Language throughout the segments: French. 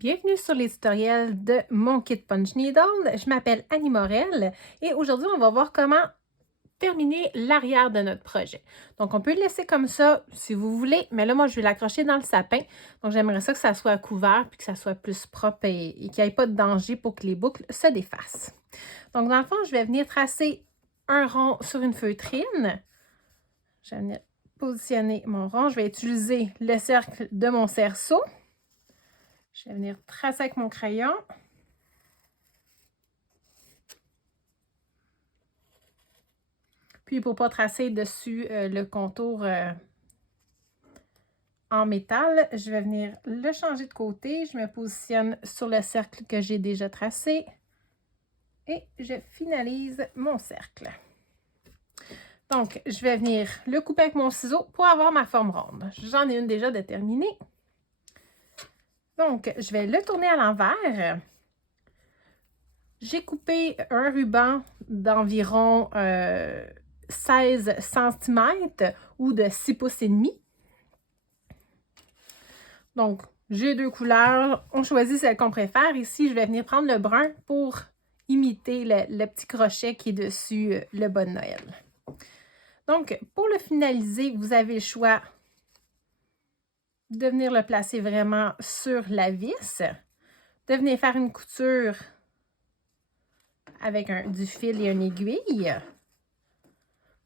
Bienvenue sur les tutoriels de mon kit Punch Needle. Je m'appelle Annie Morel et aujourd'hui, on va voir comment terminer l'arrière de notre projet. Donc, on peut le laisser comme ça si vous voulez, mais là, moi, je vais l'accrocher dans le sapin. Donc, j'aimerais ça que ça soit couvert puis que ça soit plus propre et qu'il n'y ait pas de danger pour que les boucles se défassent. Donc, dans le fond, je vais venir tracer un rond sur une feutrine. Je vais venir positionner mon rond. Je vais utiliser le cercle de mon cerceau. Je vais venir tracer avec mon crayon. Puis, pour ne pas tracer dessus le contour en métal, je vais venir le changer de côté. Je me positionne sur le cercle que j'ai déjà tracé. Et je finalise mon cercle. Donc, je vais venir le couper avec mon ciseau pour avoir ma forme ronde. J'en ai une déjà déterminée. Donc, je vais le tourner à l'envers. J'ai coupé un ruban d'environ 16 cm ou de 6 pouces et demi. Donc, j'ai deux couleurs. On choisit celle qu'on préfère. Ici, je vais venir prendre le brun pour imiter le petit crochet qui est dessus le bas de Noël. Donc, pour le finaliser, vous avez le choix de venir le placer vraiment sur la vis, de venir faire une couture avec du fil et une aiguille.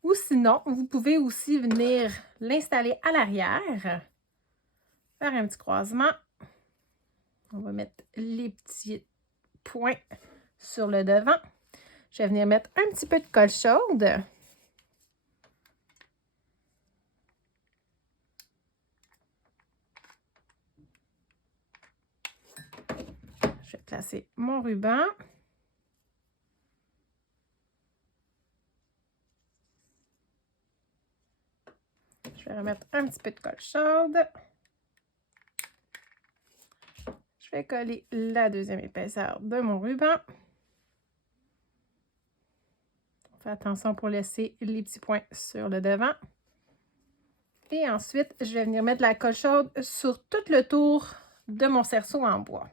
Ou sinon, vous pouvez aussi venir l'installer à l'arrière, faire un petit croisement. On va mettre les petits points sur le devant. Je vais venir mettre un petit peu de colle chaude. Je vais placer mon ruban. Je vais remettre un petit peu de colle chaude. Je vais coller la deuxième épaisseur de mon ruban. Fais attention pour laisser les petits points sur le devant. Et ensuite, je vais venir mettre de la colle chaude sur tout le tour de mon cerceau en bois.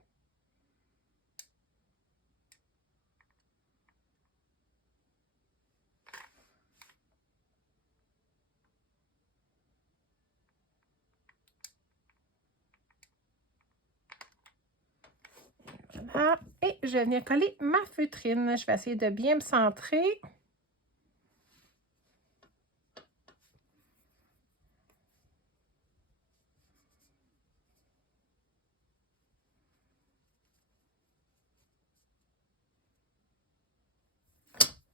Voilà. Et je vais venir coller ma feutrine. Je vais essayer de bien me centrer.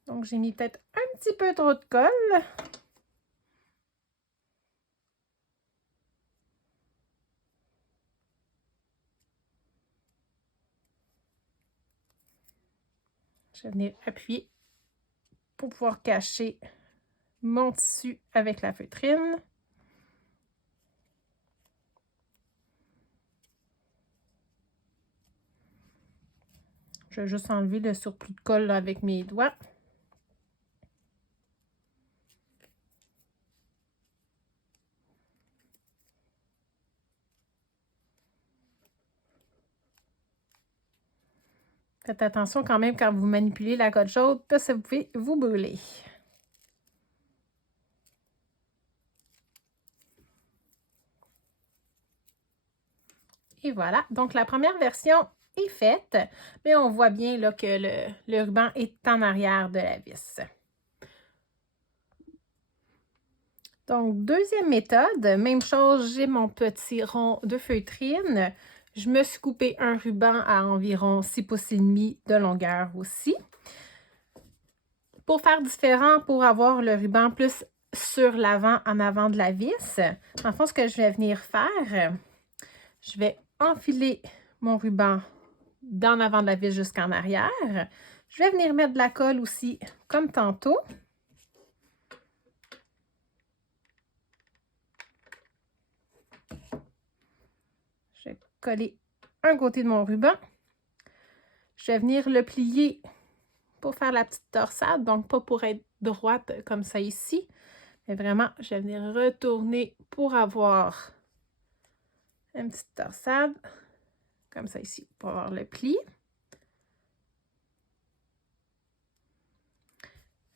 Donc, j'ai mis peut-être un petit peu trop de colle. Je vais venir appuyer pour pouvoir cacher mon tissu avec la feutrine. Je vais juste enlever le surplus de colle avec mes doigts. Faites attention quand même quand vous manipulez la colle chaude parce que vous pouvez vous brûler. Et voilà, donc la première version est faite, mais on voit bien là, que le ruban est en arrière de la vis. Donc, deuxième méthode, même chose, j'ai mon petit rond de feutrine. Je me suis coupé un ruban à environ 6 pouces et demi de longueur aussi. Pour faire différent, pour avoir le ruban plus sur l'avant, en avant de la vis, dans le fond, ce que je vais venir faire, je vais enfiler mon ruban d'en avant de la vis jusqu'en arrière. Je vais venir mettre de la colle aussi, comme tantôt. Je vais coller un côté de mon ruban. Je vais venir le plier pour faire la petite torsade, donc pas pour être droite comme ça ici, mais vraiment, je vais venir retourner pour avoir une petite torsade. comme ça ici, pour avoir le pli.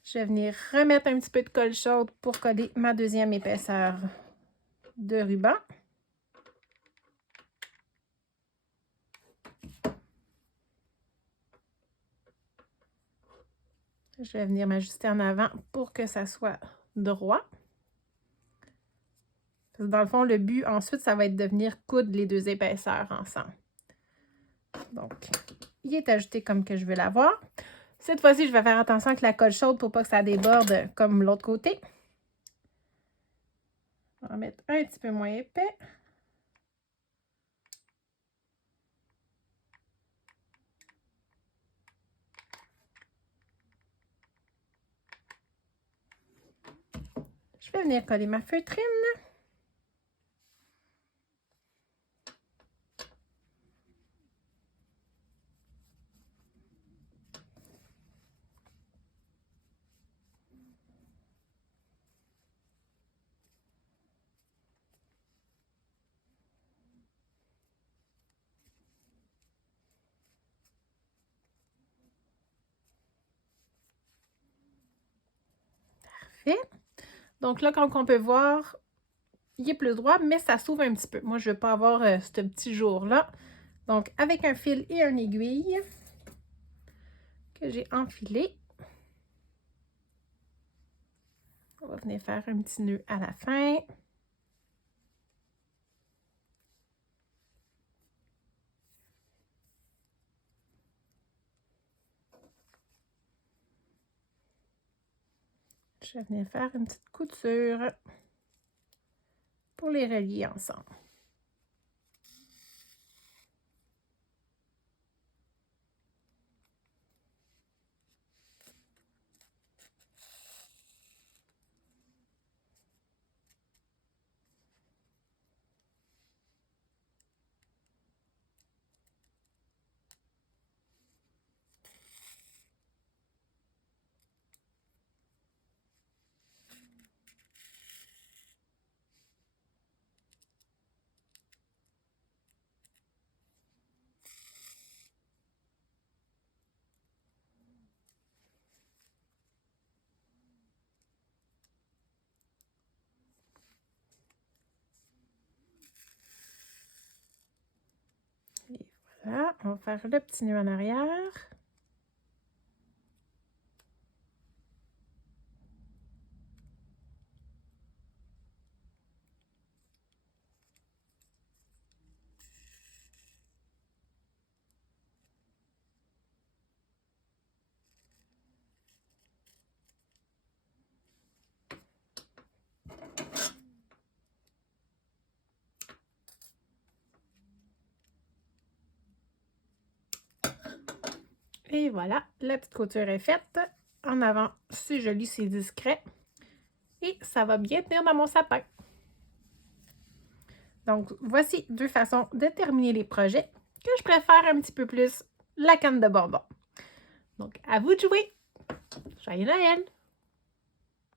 Je vais venir remettre un petit peu de colle chaude pour coller ma deuxième épaisseur de ruban. Je vais venir m'ajuster en avant pour que ça soit droit. Dans le fond, le but ensuite, ça va être de venir coudre les deux épaisseurs ensemble. Donc, il est ajusté comme que je veux l'avoir. Cette fois-ci, je vais faire attention avec la colle chaude pour pas que ça déborde comme l'autre côté. On va mettre un petit peu moins épais. Je vais venir coller ma feutrine. Parfait. Donc là, comme on peut voir, il est plus droit, mais ça s'ouvre un petit peu. Moi, je ne veux pas avoir ce petit jour-là. Donc, avec un fil et une aiguille que j'ai enfilé, on va venir faire un petit nœud à la fin. Je vais venir faire une petite couture pour les relier ensemble. Et voilà, on va faire le petit nœud en arrière. Et voilà, la petite couture est faite. En avant, c'est joli, c'est discret. Et ça va bien tenir dans mon sapin. Donc, voici deux façons de terminer les projets que je préfère un petit peu plus la canne de bonbons. Donc, à vous de jouer! Joyeux Noël!